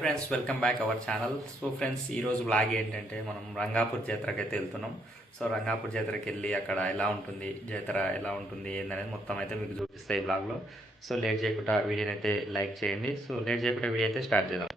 Friends welcome back our channel. So friends ఈరోజు blog ఏంటంటే మనం రంగాపూర్ జాతరకి అయితే వెళ్తున్నాం. సో రంగాపూర్ జాతరకి వెళ్ళి అక్కడ ఎలా ఉంటుంది, జాతర ఎలా ఉంటుంది ఏందనేది మొత్తం అయితే మీకు చూపిస్తాయి ఈ బ్లాగ్లో. సో లేట్ చేయకుండా వీడియోని అయితే లైక్ చేయండి. సో లేట్ చేయకుండా వీడియో అయితే స్టార్ట్ చేద్దాం.